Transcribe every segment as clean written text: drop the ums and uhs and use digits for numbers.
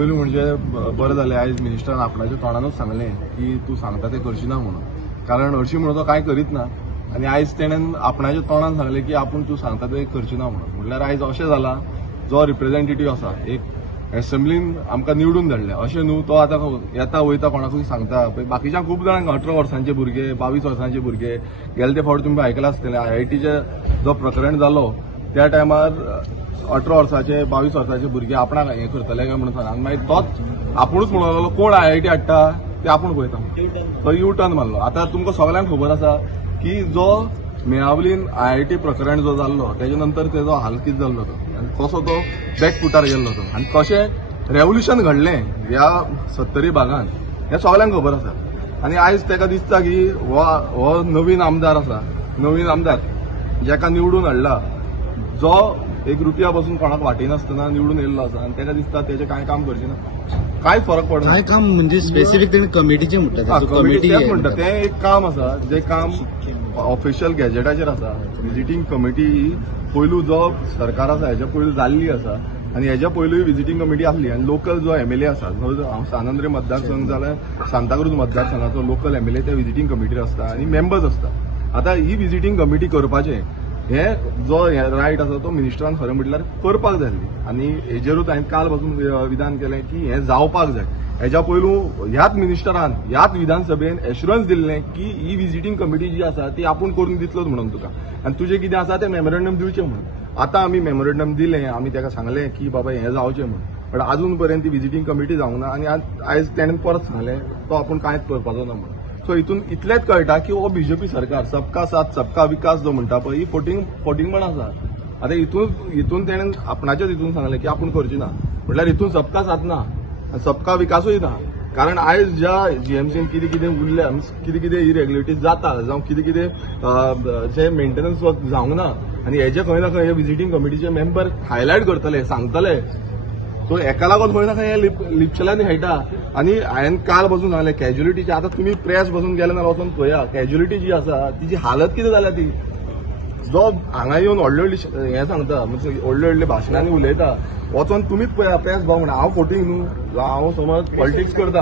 पयलीं म्हणजे बरें जालें आयज मिनिस्टरान आपणाच्या तोंडानूच सांगलें की तूं सांगता तें करची ना म्हणून, कारण हरशीं म्हणून तो कांय करीत ना आनी आयज तेणेन आपणाच्या तोंडान सांगलें की आपूण तूं सांगता तें करची ना म्हणून. म्हणल्यार आयज अशें जाला जो रिप्रेझेंटेटिव्ह आसा एक एसेंब्लीन आमकां निवडून धाडले अशें न्हू तो आतां येता वयता कोणाकूय सांगता. बाकीच्या खूब जाणांक 18 वर्सांचे भुरगे 22 वर्सांचे भुरगे गेले ते फावटी तुमी आयकलां आसतलें IITचे जो प्रकरण जालो त्या टायमार 18 वर्साचे 22 वर्साचे भुरगे आपणाक हें करतले काय म्हणून सांग, मागीर तोच आपुणूच म्हणून लागलो कोण IIT हाडटा ते आपूण पळयता तो यू टर्न मारलो. आतां तुमकां सगळ्यांक खबर आसा की जो मेळावलीन IIT प्रकरण जो जाल्लो तेजे नंतर तेजो हाल कितें जाल्लो तो आनी कसो तो बॅकफुटार गेल्लो तो आनी कशें रेव्होल्युशन घडलें ह्या 70 भागांत हें सगळ्यांक खबर आसा. आनी आयज ताका दिसता की हो नवीन आमदार आसा, नवीन आमदार जाका निवडून हाडला जो एक रुपया पासून कोणाक वाटेनासतना निवडून येयल्लो आसा आनी ताका दिसता तेजें कांय काम करचें ना, कांय फरक पडना. कांय काम म्हणजे स्पेसिफीक तेणी कमिटीचें म्हणटा म्हणटा तें एक काम आसा जें काम ऑफिशियल गॅजेटाचेर आसा. विजिटींग कमिटी ही पयलू जो सरकार आसा हेच्या पयलू जाल्ली आसा आनी हेच्या पयलूय विजिटींग कमिटी आसली आनी लोकल जो MLA आसा हांव सानंद्रे मतदारसंघ जाल्यार सांताक्रूज मतदारसंघाचो लोकल MLA त्या विजिटींग कमिटीर आसता आनी मेंबर्स आसता. आतां ही विजिटींग कमिटी करपाचें हे जो रायट आसा तो मिनिस्टरान खरें म्हटल्यार करपाक जाय आनी हेजेरूच हांवें काल पासून विधान केलें की हें जावपाक जाय. हेच्या पयलू ह्याच मिनिस्टरान ह्याच विधानसभेन एश्युरन्स दिल्लें की ही विजिटींग कमिटी जी आसा ती आपूण करून दितलोच म्हणून तुका आनी तुजें कितें आसा तें मेमोरेंडम दिवचें म्हणून. आतां आमी मेमोरेंडम दिलें, आमी ताका सांगलें की बाबा हें जावचें म्हणून, पण अजून पर्यंत ती विजिटींग कमिटी जावंक ना आनी आयज तेणेन परत सांगलें तो आपूण कांयच करपाचो ना म्हणून. सो हितून इतलेंच कळटा की हो BJP सरकार सबका साथ सबका विकास जो म्हणटा पळय ही फोटिंगपण आसा. आतां हितून तेणेन आपणाच्याच हितून सांगलें की आपूण करची ना म्हटल्यार हितून सबका साथ ना सबका विकासूय ना. कारण आयज ज्या GMCन कितें कितें उरल्या कितें कितें इरेग्युलेरिटीज जाता जावं कितें कितें जे मेंटेनन्स वर्क जावंक ना आनी हेजे खंय ना खंय हे विजिटींग कमिटीचे मेंबर हायलायट करतले सांगतले. सो हेका लागून खंय ना खंय हे लिपचेल्यांनी खेळटा. आनी हांवें काल बसून सांगलें कॅज्युलिटीची आतां तुमी प्रेस बसून गेले ना वचून पळया कॅज्युलिटी जी आसा तिची हालत कितें जाल्या ती. जो हांगा येवन व्हडले व्हडले हें सांगता म्हणजे व्हडले व्हडले भाशणांनी उलयता वचोन तुमीच पळया प्रेस भाव म्हणा हांव फोटींग न्हू, हांव समज पॉलिटिक्स करता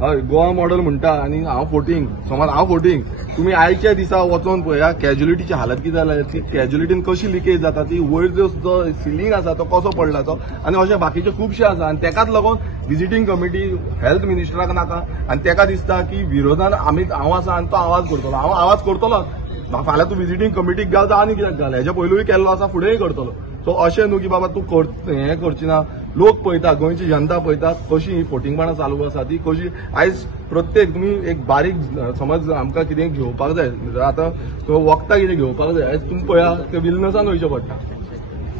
हय गोवा मॉडल म्हणटा आनी हांव फोटींग समज हांव फोटींग तुमी आयच्या दिसा वचोन पळया कॅज्युलिटीची हालत कितें जाल्या ती कॅज्युलिटीन कशी लिकेज जाता ती वयर जो सिलींग आसा तो कसो पडला तो आनी अशें बाकीचे खुबशे आसा आनी तेकाच लागून विजिटींग कमिटी हेल्थ मिनिस्टराक नाका आनी तेका दिसता की विरोधान हांव आसा आनी तो आवाज करतलो. हांव आवाज करतलो फाल्यां तूं विजिटींग कमिटीक घाल आनी कित्याक घाल हेच्या पयलूय केल्लो आसा फुडेंय करतलो. सो अशें न्हू की बाबा तूं हें करची ना. लोक पळयता गोंयची जनता पळयता कशी ही फोटिंगपणां चालू आसा ती कशी. आयज प्रत्येक तुमी एक बारीक समज आमकां कितें घेवपाक जाय आतां वखदां कितें घेवपाक जाय आयज तुमी पळया ते विलनसान वयचें पडटा.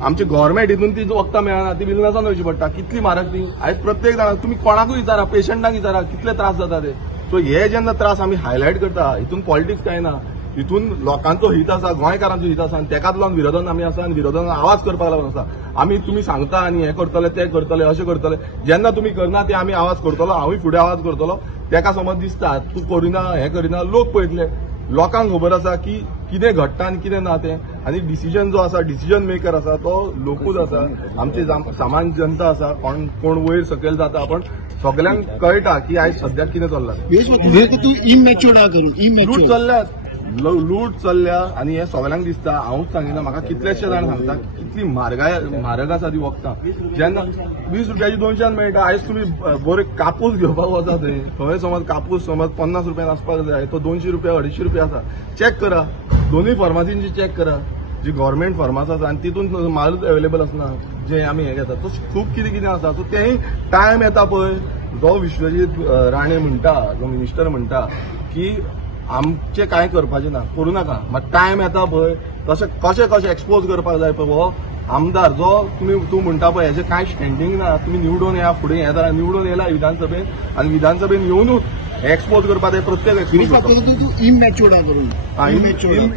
आमची गव्हर्मेंट हितून ती वखदां मेळना ती विलनसान वयची पडटा. कितली म्हारग ती आयज प्रत्येक जाणां तुमी कोणाकूय विचारा पेशंटांक विचारा कितले त्रास जाता ते. सो हे जेन्ना त्रास आमी हायलायट करता हितून पॉलिटिक्स काय ना, हितून लोकांचो हित आसा गोंयकारांचो हित आसा आनी तेकाच लागून विरोधान आमी आसा आनी विरोधान आवाज करपाक लागून आसा. आमी तुमी सांगता आनी हें करतले तें करतले अशें करतले जेन्ना तुमी करना ते आमी आवाज करतलो हांवूय फुडें आवाज करतलो. तेका समज दिसता तूं करिना हें करिना लोक पळयतले. लोकांक खबर आसा की कितें घडटा आनी कितें ना तें आनी डिसिजन जो आसा डिसिजन मेकर आसा तो लोकूच आसा आमची सामान्य जनता आसा कोण वयर सकयल जाता पण सगल्यांक कळटा की आयज सद्याक कितें चल्लां. लूट चल्ल्यात लूट चल्ल्या आनी हें सगल्यांक दिसता. हांवूच सांगिना म्हाका कितलेशे जाण सांगता कितली म्हारग आसा ती वखदां जेन्ना 20 रुपयाची 200 मेळटा. आयज तुमी बरे कापूस घेवपाक वचा थंय समज कापूस समज 50 रुपयान आसपाक जाय तो 200 रुपया 250 रुपया आसा. चॅक करा दोनूय फार्मासींची चॅक करा जी गव्हर्मेंट फार्मास आसा आनी तितून मालूच अवेलेबल आसना जे आमी हें घेतात. तशें खूब कितें कितें आसा. सो तेंय टायम येता पळय जो विश्वजीत राणे म्हणटा जो मिनिस्टर म्हणटा की आमचें कांय करपाचें ना करूं नाका मात टायम येता पळय तशें कशें एक्सपोज करपाक जाय पळय हो आमदार जो तूं म्हणटा पळय हेजें कांय स्टँडींग ना. तुमी निवडून येया फुडें हें जाल्यार निवडून येयला विधानसभेन आनी विधानसभेन येवनूच एक्सपोज करपाक जाय प्रत्येक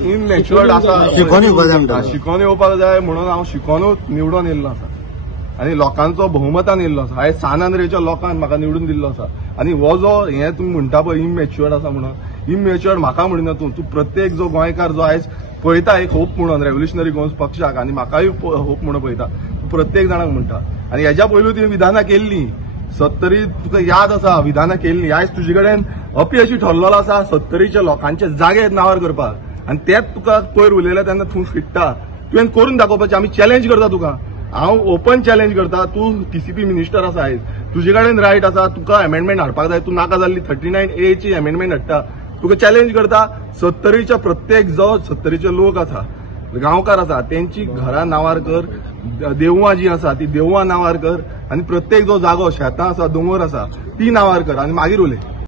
इमॅच्युअर्ड आसा शिकोवन येवपाक जाय म्हणून हांव शिकोनूच निवडून येयल्लो आसा आनी लोकांचो बहुमतान येयल्लो आसा. आयज सानंद्रेच्या लोकांक म्हाका निवडून दिल्लो आसा आनी हो जो हें तुमी म्हणटा पळय इमॅच्युअर्ड आसा म्हणून इमॅच्युअर्ड म्हाका म्हणिना तूं प्रत्येक जो गोंयकार जो आयज पळयता एक होप म्हणून रेव्होल्युशनरी गोंस पक्षाक आनी म्हाकाय होप म्हणून पळयता प्रत्येक जाणांक म्हणटा. आनी हेच्या पयलू ती विधानां केल्लीं 70 तुका याद आसा विधानां केल्ली, आयज तुजे कडेन अपयशी ठरलेलो आसा 70च्या लोकांचे जागे नावार करपाक आनी तेच तुका पयर उलयले तेन्ना तूं फिट्टा, तुवें करून दाखोवपाचें. आमी चॅलेंज करता तुका, हांव ओपन चॅलेंज करता. तूं TCP मिनिस्टर आसा आयज, तुजे कडेन रायट आसा, तुका अमेंडमेंट हाडपाक जाय, तूं नाका जाल्ली 39A ची अमेंडमेंट हाडटा. तुका चॅलेंज करता 70च्या प्रत्येक जो 70चे लोक आसा, गांवकार आसा, तेंची घरां नावार कर, देवळां जी आसा ती देवळां नावार कर, आनी प्रत्येक जो जागो शेतां आसा, दोंगर आसा ती नावार कर, आनी मागीर उलय.